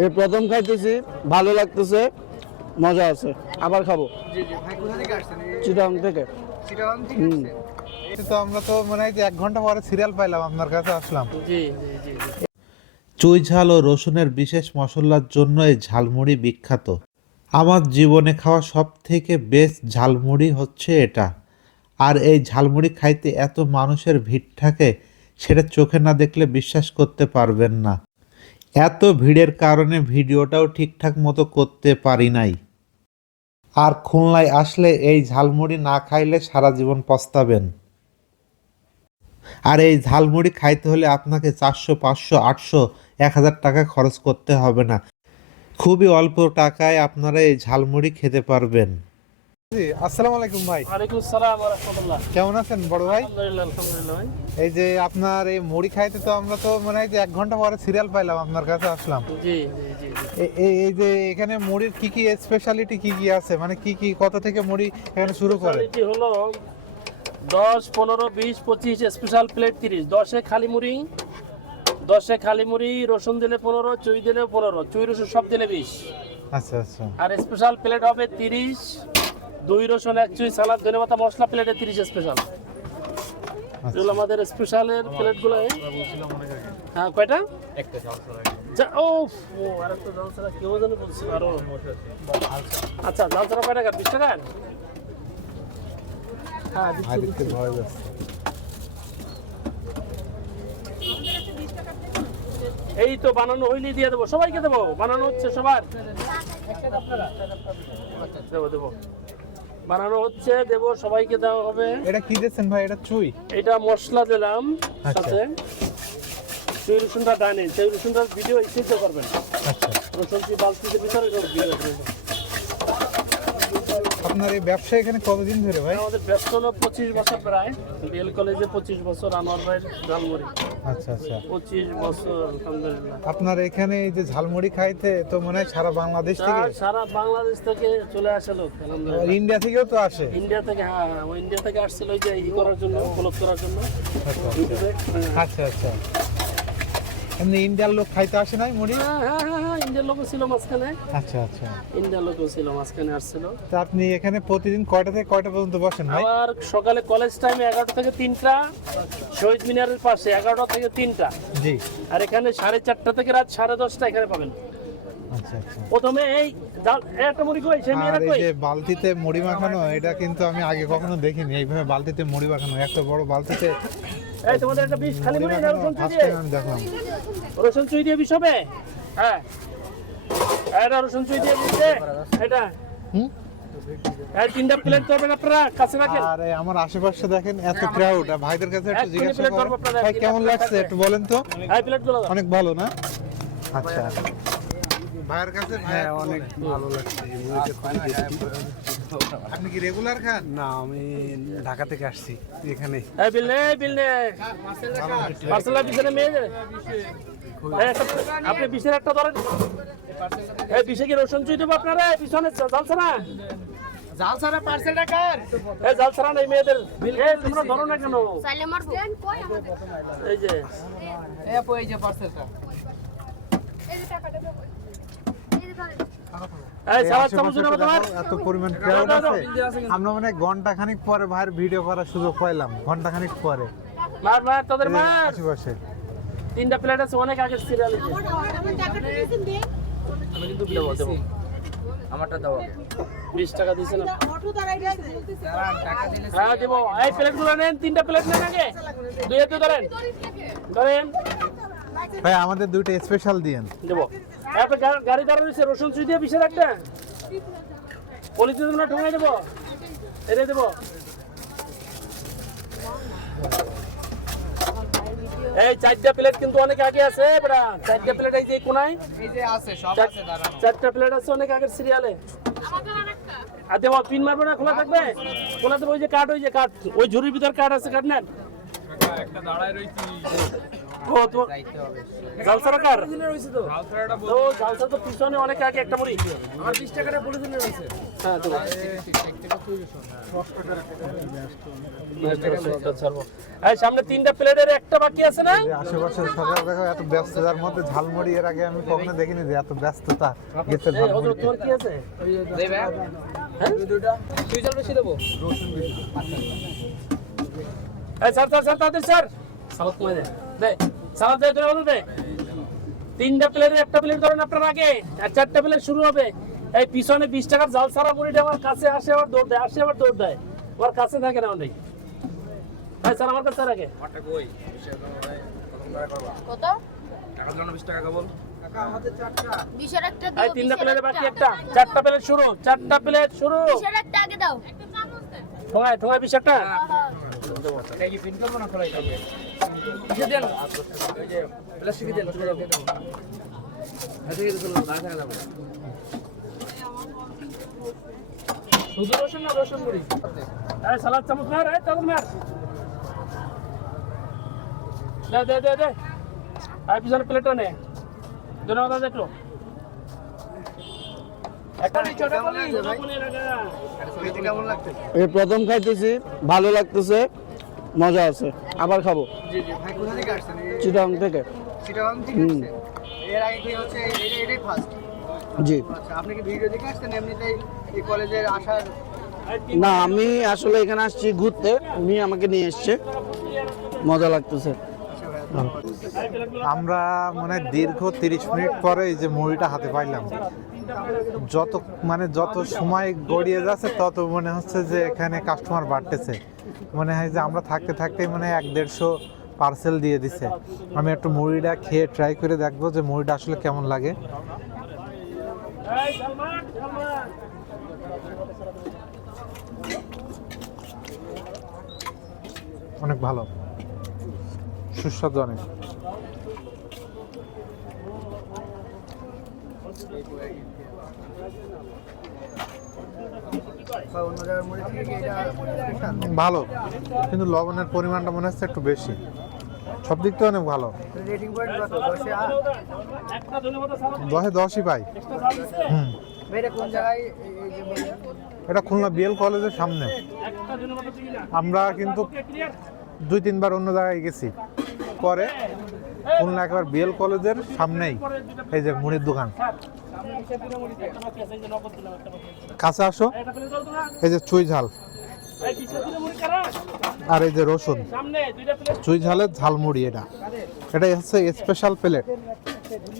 এই প্রথম খাইতেছি, ভালো লাগতেছে, মজা আছে, আবার খাবো। জি জি ভাই, কোথা থেকে আসছেন? চিটাং থেকে। চিটাগাং থেকে আসছেন? তো আমরা তো মনে হয় যে 1 ঘন্টা পরে সিরিয়াল পাইলাম, আপনার কাছে আসলাম। জি জি জি জি। চুই ঝাল ও রসুনের বিশেষ মশলার জন্য এই ঝালমুড়ি বিখ্যাত। আমার জীবনে খাওয়া সব থেকে বেস্ট ঝালমুড়ি হচ্ছে এটা। আর এই ঝালমুড়ি খাইতে এত মানুষের ভিড় থাকে, সেটা চোখে না দেখলে বিশ্বাস করতে পারবেন না। এত ভিড়ের কারণে ভিডিওটাও ঠিকঠাক মতো করতে পারি নাই। আর খুলনায় আসলে এই ঝালমুড়ি না খাইলে সারা জীবন পস্তাবেন। আর এই ঝালমুড়ি খাইতে হলে আপনাকে 400, 500, 800, 1000 টাকা খরচ করতে হবে না। খুবই অল্প টাকায় আপনারা এই ঝালমুড়ি খেতে পারবেন। জি, আসসালামু আলাইকুম ভাই। ওয়ালাইকুম আসসালাম ওয়া রাহমাতুল্লাহ। কেমন আছেন বড় ভাই? আলহামদুলিল্লাহ আলহামদুলিল্লাহ ভাই। এই যে আপনার এই মুড়ি খাইতে তো আমরা তো মনে হয় যে 1 ঘন্টা পরে সিরিয়াল পাইলাম, আপনার কাছে আসলাম। জি জি জি জি। এই যে এখানে মুড়ির কি কি স্পেশালিটি কি কি আছে, মানে কি কি কত থেকে মুড়ি এখানে শুরু করে? এটি হলো 10, 15, 20, 25 স্পেশাল প্লেট 30, 10 এ খালি মুড়ি, 10 এ খালি মুড়ি, রসুন দিলে 15, চুই দিলে 15, চুই রসুন সব দিলে 20। আচ্ছা আচ্ছা। আর স্পেশাল প্লেট হবে 30, 2 রসুন 1 চুই সালাদ ধনেপাতা মশলা প্লেটে 30 স্পেশাল। এগুলো আমাদের স্পেশালের প্লেটগুলো। হ্যাঁ কয়টা? একটা ঝাল ও আরেকটা ঝাল ছাড়া কেউ জানি বলছিল আরো। আচ্ছা ঝাল ছাড়া কয় টাকা? 20 টাকা। হ্যাঁ দিচ্ছি। এই তো বানানো হইলেই দিয়ে দেবো, সবাইকে দেবো, বানানো হচ্ছে সবার। দেবো দেবো, বানানো হচ্ছে, দেবো, সবাইকে দেওয়া হবে। এটা কি দিচ্ছেন ভাই? এটা চুই? এটা মশলা দিলাম আচ্ছা। সাথে। চুই রসুনটা ডানে, চুই রসুনটার ভিডিও সিদ্ধ করবেন। আচ্ছা। রসুন কি বালতিতে ভিতরে ভিডিও করবেন। আপনার এই ব্যবসা এখানে কতদিন ধরে ভাই? আমাদের ব্যস্ত হলো 25 বছর প্রায়। বিএল কলেজে 25 বছর, আনোয়ার ভাইয়ের ঝালমুড়ি। আচ্ছা আচ্ছা। 25 বছর আলহামদুলিল্লাহ। আপনার এখানে এই যে ঝালমুড়ি খাইতে তো মনে হয় সারা বাংলাদেশ থেকে, সারা বাংলাদেশ থেকে চলে আসে লোক আলহামদুলিল্লাহ। ইন্ডিয়া থেকেও তো আসে? ইন্ডিয়া থেকে, হ্যাঁ ও ইন্ডিয়া থেকে আসছিল ওই যে করার জন্য, উপলব্ধ করার জন্য। আচ্ছা ইউটিউবে, হ্যাঁ। আচ্ছা আচ্ছা। এমনি ইন্ডিয়ার লোক খাইতে আসে নাই মুড়ি? হ্যাঁ হ্যাঁ হ্যাঁ হ্যাঁ, ইন্ডিয়ার লোকও ছিল মাঝখানে। আচ্ছা আচ্ছা। ইন্ডিয়ার লোকও ছিল মাঝখানে, আসছিল। তা আপনি এখানে প্রতিদিন কয়টা থেকে কয়টা পর্যন্ত বসেন ভাই? আবার সকালে কলেজ টাইমে 11টা থেকে 3টা, শহীদ মিনারের পাশে 11টা থেকে 3টা। জি। আর এখানে 4:30 থেকে রাত 10:30 এখানে পাবেন। আচ্ছা আচ্ছা। প্রথমে এই একটা মুড়ি কই, সেই মেয়েরা আর এই কই। যে বালতিতে মুড়ি মাখানো, এটা কিন্তু আমি আগে কখনো দেখিনি, এইভাবে বালতিতে মুড়ি মাখানো, এত বড় বালতিতে এই তোমাদের একটা বিষ খালি মুড়ি, মাখানো রসুন চুই ফার্স্ট দিয়ে, টাইম আমি দেখলাম। রসুন চুই দিয়ে বিষ হবে। হ্যাঁ এটা রসুন চুই দিয়ে বিষ দে, এটা। হুম। এই 3টা প্লেট করবেন আপনারা, কাছে রাখেন। আর এই আমার আশেপাশে দেখেন এত ক্রাউড, ভাইদের কাছে একটু এক জিজ্ঞাসা প্লেট করেন করবো আপনারা, ভাই কেমন লাগছে একটু বলেন তো। এই প্লেটগুলো দাও। অনেক ভালো না? আচ্ছা। ভাইয়ের কাছে হ্যাঁ অনেক ভালো লাগছে। আপনি কি রেগুলার খান? না আমি ঢাকা থেকে আসছি এখানে। এই বিল নে, বিল নে। পার্সেলের পিছনে মেয়ে দে। এই আপনি বিশের একটা ধরেন। এই বিশে কি রসুন চুই দেবো আপনারা? পিছনে জাল ছাড়া, জাল সারা পার্সেলটা কার? এই জাল ছাড়া নেই মেয়েদের। এই তোমরা ধরো না কেন? চাইলে মারবো। এই যে এই আপু এই যে পার্সেলটা। এই এই সালাদ আশেপাশে চামচ নেবো তোমার। দেখো এত পরিমাণ ক্রাউড আছে। আমরা মানে ঘন্টা খানিক পরে ভাইয়ের ভিডিও করার সুযোগ পাইলাম, ঘন্টা খানিক পরে মার মার তোদের মার। আশেপাশে। 3টা প্লেট আছে, অনেক আগের সিরিয়াল। আমি কিন্তু দেবো দেবো। আমারটা দাও। 20 টাকা দিয়েছে না? টাকা দিলে হ্যাঁ দেবো। এই প্লেটগুলো নেন, 3টা প্লেট নেন আগে। 2 হাতে ধরেন, ধরেন। ভাই আমাদের দুইটা স্পেশাল দিয়েন। দেবো। একটা গাড়ি দাঁড়া রয়েছে, রসুন চুই দিয়ে বিশের একটা। পলিথিন না ঠোঙাই দেবো, এনে দেবো। এই 4টা প্লেট কিন্তু অনেক আগে আছে বড়া। 4টা প্লেট এই যে কোনায়, এই যে আছে সব আছে দাঁড়ানো। 4টা প্লেট আছে অনেক আগের সিরিয়ালে। আর দেবো, পিন মারবো না, খোলা থাকবে। খোলা থাকবে, ওই যে কাঠ, ওই যে কাঠ, ওই ঝুড়ির ভিতর কাঠ আছে, কাঠ নেন। একটা দাঁড়ায় রইছি। ও তো জালসারা কার তো জালসা তো পিছনে অনেক আগে একটা মুড়ি আমার 20 টাকাটা বলে দিলে রয়েছে হ্যাঁ তো এই সামনে 3টা প্লেটের একটা বাকি আছে না এই আশেপাশের সকাল দেখো এত ব্যস্ততার মধ্যে ঝালমুড়ি এর আগে আমি কখনো দেখিনি যে এত ব্যস্ততা গেছে এই হযরত ঝালমুড়ি তোমার কি আছে দে ভাই দুইটা তুই চাল বেশি দেবো এই স্যার তাদের স্যার সালাদ কমে দে দে সালাদ দে তুই বল দে 3টা প্লেটের একটা প্লেট ধরেন আপনার আগে আর 4টা প্লেট শুরু হবে এই পিছনে 20 টাকার জাল সারা মুড়িটা আমার কাছে আসে আবার দৌড় দেয় আমার কাছে থাকে না অনেক এই স্যার আমার কাছে রাখে আমারটা কই কত টাকার জন্য 20 টাকা কেবল কাকা আমাদের চারটা বিশের একটা এই দিও 3টা প্লেটের বাকি একটা 4টা প্লেট শুরু বিশের একটা আগে দাও ঠোঙায় 20 একটা এটা কি পিন করব না খোলাই থাকবে কিসে দেন ওই যে প্লাস্টিকে দেন চলে যাবে আজকে তো চলো না থাকা যাবে শুধু রসুন মুড়ি এই সালাদ চামচ মার এই চামচ মার দে এই পিছনে প্লেটটা নে ধন্যবাদ একটু একটা ছোট বলি কেমন লাগছে এই প্রথম খাইতেছি, ভালো লাগতেছে, মজা আছে, আবার খাবো। জি ভাই কোথা থেকে আসছেন চিটাং থেকে। চিটাগাং থেকে হুম। আসছেন এর আগে কি হচ্ছে এটাই ফার্স্ট জি আচ্ছা আপনি কি ভিডিও দেখে আসছেন এমনিতেই এই কলেজের আসার না, আমি আসলে এখানে আসছি ঘুরতে, উনি আমাকে নিয়ে এসছে, মজা লাগতেছে। আমরা মানে দীর্ঘ 30 মিনিট পরে এই যে মুড়িটা হাতে পাইলাম। যত সময় গড়িয়ে যাচ্ছে তত মনে হচ্ছে যে এখানে কাস্টমার বাড়তেছে। মনে হয় যে আমরা থাকতে থাকতেই মানে 1-150 পার্সেল দিয়ে দিছে। আমি একটু মুড়িটা খেয়ে ট্রাই করে দেখবো যে মুড়িটা আসলে কেমন লাগে। অনেক ভালো, সুস্বাদু অনেক। অন্য জায়গার মুড়ি থেকে কি এটা স্পেশাল ভালো, কিন্তু লবণের পরিমাণটা মনে হচ্ছে একটু বেশি। সব দিক থেকে অনেক ভালো। রেটিং পয়েন্ট কত 10 এ 8 10-10ই পাই। হুম, ভাই এটা কোন জায়গায় এই যে এটা খুলনা বিএল কলেজের সামনে। আমরা কিন্তু 2-3 বার অন্য জায়গায় গেছি, পরে খুলনা একবার বিএল কলেজের সামনেই এই যে মুড়ির দোকান। কাছে আসো, এই যে চুই ঝাল আর এই যে রসুন, চুই ঝালের ঝালমুড়ি। এটাই হচ্ছে স্পেশাল প্লেট,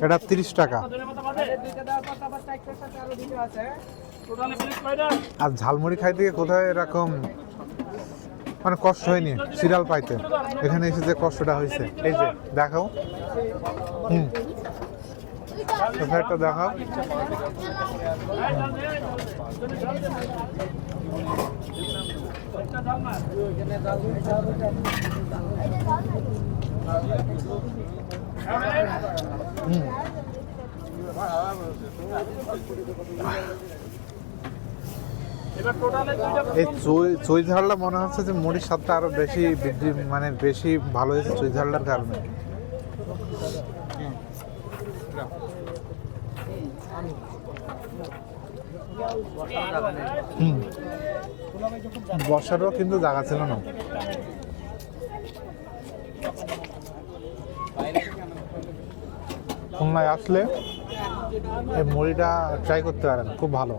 এটা 30 টাকা। আর ঝালমুড়ি খাইতে গিয়ে কোথায় এরকম মানে কষ্ট হয়নি সিরিয়াল পাইতে, এখানে এসে যে কষ্টটা হয়েছে। এই যে দেখাও, একটা দেখাও। এই চুই ঝালটা মনে হচ্ছে যে মুড়ির স্বাদটা আরো বেশি বৃদ্ধি, মানে বেশি ভালো হয়েছে চুই ঝালটার কারণে। বসারও কিন্তু জায়গা ছিল না। খুলনায় আসলে এই মুড়িটা ট্রাই করতে পারেন, খুব ভালো।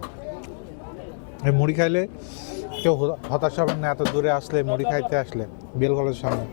এই মুড়ি খাইলে কেউ হতাশ হবেন না, এত দূরে আসলে মুড়ি খাইতে আসলে বিএল কলেজের সামনে।